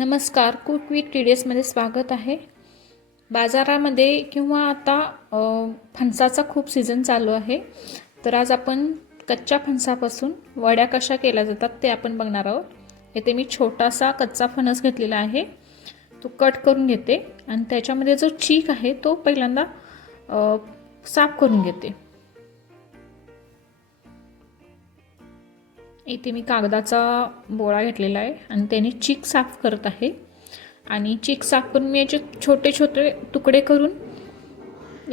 नमस्कार cook with टीडीएसमध्ये स्वागत आहे. बाजारामध्ये किंवा आता फणसाचा खूप सीझन चालू आहे. तर आज आपण कच्च्या फणसापासून वड्या कशा केल्या जातात ते आपण बघणार आहोत. येथे मी छोटासा कच्चा फणस घेतलेला आहे. तो कट करून घेते आणि त्याच्यामध्ये जो चीक आहे तो पहिल्यांदा साफ करून घेते. इथे मी कागदाचा बोळा घेतलेला आहे आणि त्याने चीक साफ करत आहे. आणि चीक साफ करून मी याचे छोटे छोटे तुकडे करून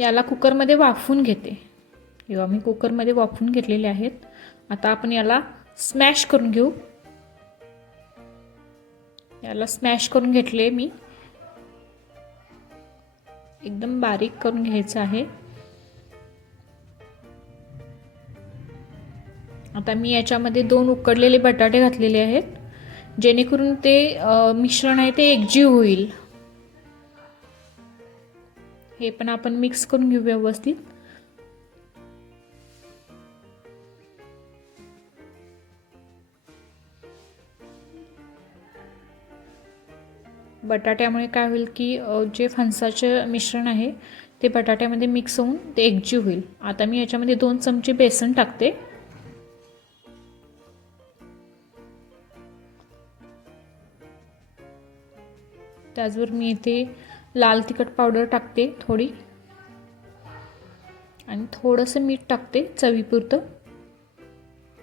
याला कुकरमध्ये वाफवून घेते. किंवा मी कुकरमध्ये वाफून घेतलेले आहेत. आता आपण याला स्मॅश करून घेऊ. याला स्मॅश करून घेतले मी. एकदम बारीक करून घ्यायचं आहे. आता मी याच्यामध्ये दोन उकडलेले बटाटे घातलेले आहेत. जेणेकरून ते मिश्रण आहे ते एकजीव होईल. हे पण आपण मिक्स करून घेऊ व्यवस्थित. बटाट्यामुळे काय होईल की जे फणसाचे मिश्रण आहे ते बटाट्यामध्ये मिक्स होऊन ते एकजीव होईल. आता मी याच्यामध्ये दोन चमचे बेसन टाकते. त्याचवर मी इथे लाल तिखट पावडर टाकते थोडी. आणि थोडंसं मीठ टाकते चवीपुरतं.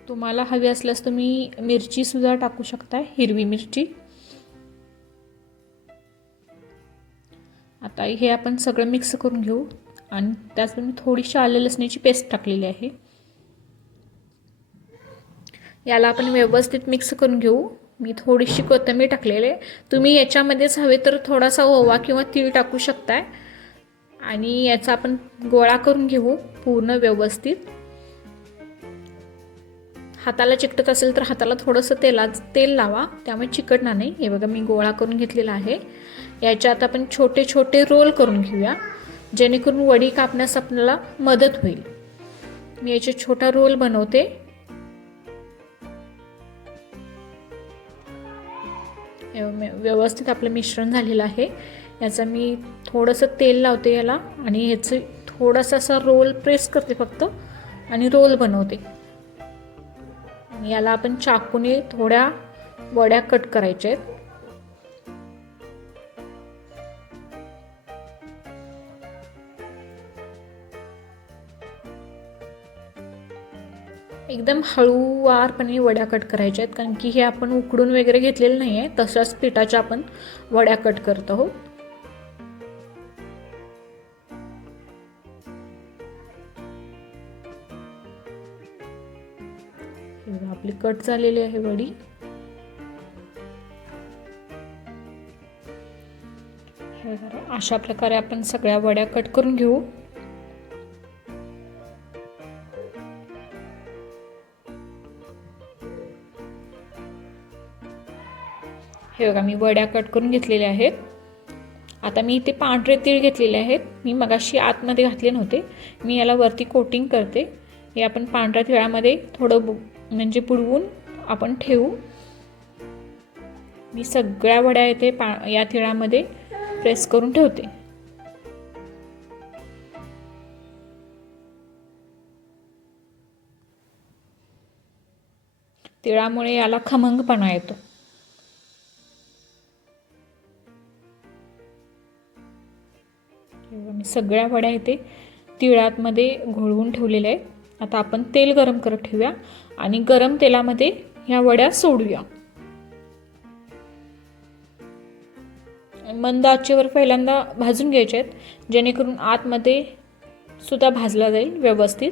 तुम्हाला हवी असल्यास तुम्ही मिरचीसुद्धा टाकू शकता हिरवी मिरची. आता हे आपण सगळं मिक्स करून घेऊ. आणि त्याचवर मी थोडीशी आले लसणीची पेस्ट टाकलेली आहे. याला आपण व्यवस्थित मिक्स करून घेऊ. मी थोडीशी कोथिंबीर टाकलेली आहे. तुम्ही याच्यामध्येच हवे तर थोडासा ओवा किंवा तीळ टाकू शकताय. आणि याचा आपण गोळा करून घेऊ पूर्ण व्यवस्थित. हाताला चिकटत असेल तर हाताला थोडंसं तेला तेल लावा. त्यामुळे चिकटणार नाही. हे बघा मी गोळा करून घेतलेला आहे. याच्यात आपण छोटे छोटे रोल करून घेऊया. जेणेकरून वडी कापण्यास आपल्याला मदत होईल. मी याचे छोटा रोल बनवते. व्यवस्थित आपलं मिश्रण झालेलं आहे. याचं मी थोडंसं तेल लावते याला आणि ह्याचं थोडासा असा रोल प्रेस करते फक्त आणि रोल बनवते. याला आपण चाकूने थोड्या वड्या कट करायच्या आहेत. एकदम हळूवारपणे वड्या कट करायच्या आहेत. कारण की हे आपण उकडून वगैरे घेतलेलं नाही आहे तशाच पिठाच्या आपण वड्या कट करत आहोत. आपली कट झालेली आहे वडी. अशा प्रकारे आपण सगळ्या वड्या कट करून घेऊ. हे बघा मी वड्या कट करून घेतलेल्या आहेत. आता मी इथे पांढरे तीळ घेतलेले आहेत. मी मगाशी आतमध्ये घातले नव्हते. मी याला वरती कोटिंग करते. हे आपण पांढऱ्या तिळामध्ये थोडं बु म्हणजे बुडवून आपण ठेवू. मी सगळ्या वड्या इथे पा या तिळामध्ये प्रेस करून ठेवते. तिळामुळे याला खमंगपणा येतो. मी सगळ्या वड्या इथे तिळातमध्ये घोळवून ठेवलेल्या आहेत. आता आपण तेल गरम करत ठेवूया आणि गरम तेलामध्ये ह्या वड्या सोडूया. मंद आचेवर पहिल्यांदा भाजून घ्यायचे आहेत जेणेकरून आतमध्ये सुद्धा भाजला जाईल व्यवस्थित.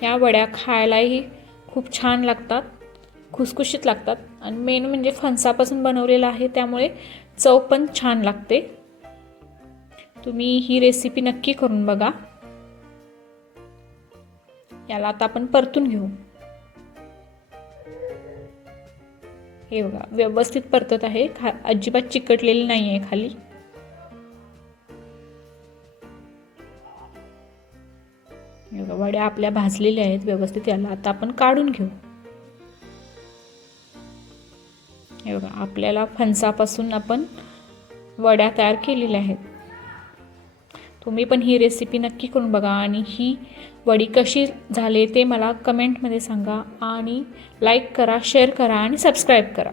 ह्या वड्या खायलाही खूप छान लागतात. खुसखुशीत लागतात. आणि मेन म्हणजे फणसापासून बनवलेलं आहे त्यामुळे चव पण छान लागते. तुम्ही ही रेसिपी नक्की करून बघा. याला आता आपण परतून घेऊ. हे बघा व्यवस्थित परतत आहे. खा अजिबात चिकटलेली नाही आहे खाली. हे बघा वड्या आपल्या भाजलेल्या आहेत. व्यवस्थित याला आता आपण काढून घेऊ. हे बघा आपल्याला फणसापासून आपण वड्या तयार केलेल्या आहेत. तुम्ही पण ही रेसिपी नक्की करून बघा आणि ही वडी कशी झाले ते मला कमेंटमध्ये सांगा आणि लाईक करा शेअर करा आणि सबस्क्राईब करा.